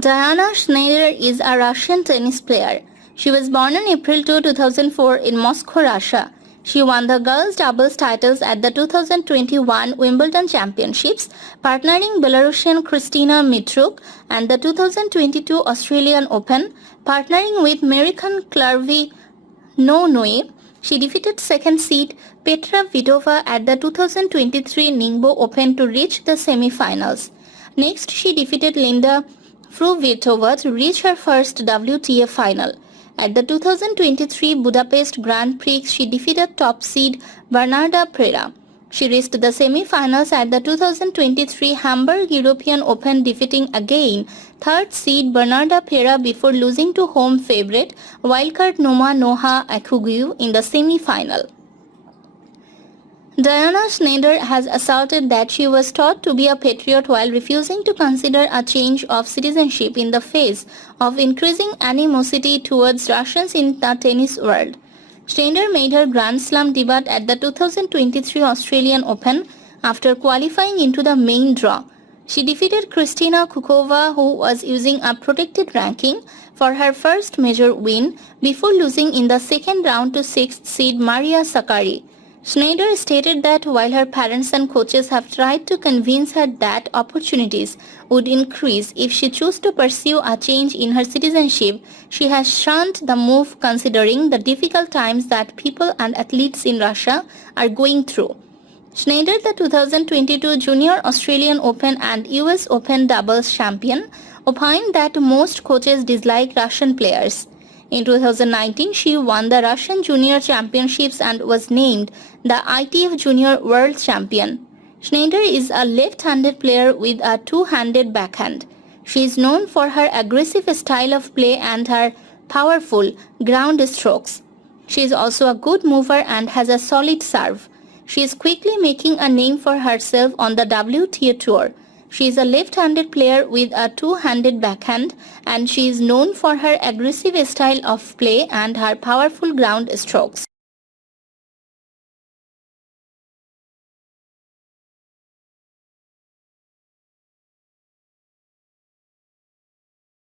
Diana Shnaider is a Russian tennis player. She was born on April 2, 2004 in Moscow, Russia. She won the girls' doubles titles at the 2021 Wimbledon Championships, partnering Belarusian Kristina Dmitruk, and the 2022 Australian Open, partnering with American Clervie Ngounoue. She defeated second seed Petra Kvitova at the 2023 Ningbo Open to reach the semifinals. Next, she defeated Linda Fruhvirtova to reach her first WTA final. At the 2023 Budapest Grand Prix, she defeated top seed Bernarda Pera. She reached the semi-finals at the 2023 Hamburg European Open, defeating again third seed Bernarda Pera before losing to home favorite wildcard Noha Akugiu in the semi-final. Diana Shnaider has asserted that she was taught to be a patriot while refusing to consider a change of citizenship in the face of increasing animosity towards Russians in the tennis world. Shnaider made her Grand Slam debut at the 2023 Australian Open after qualifying into the main draw. She defeated Petra Kvitova, who was using a protected ranking, for her first major win before losing in the second round to 6th seed Maria Sakkari. Shnaider stated that while her parents and coaches have tried to convince her that opportunities would increase if she chose to pursue a change in her citizenship, she has shunned the move considering the difficult times that people and athletes in Russia are going through. Shnaider, the 2022 Junior Australian Open and US Open doubles champion, opined that most coaches dislike Russian players. In 2019, she won the Russian Junior Championships and was named the ITF Junior World Champion. Shnaider is a left-handed player with a two-handed backhand. She is known for her aggressive style of play and her powerful ground strokes. She is also a good mover and has a solid serve. She is quickly making a name for herself on the WTA Tour. She is a left-handed player with a two-handed backhand, and she is known for her aggressive style of play and her powerful ground strokes.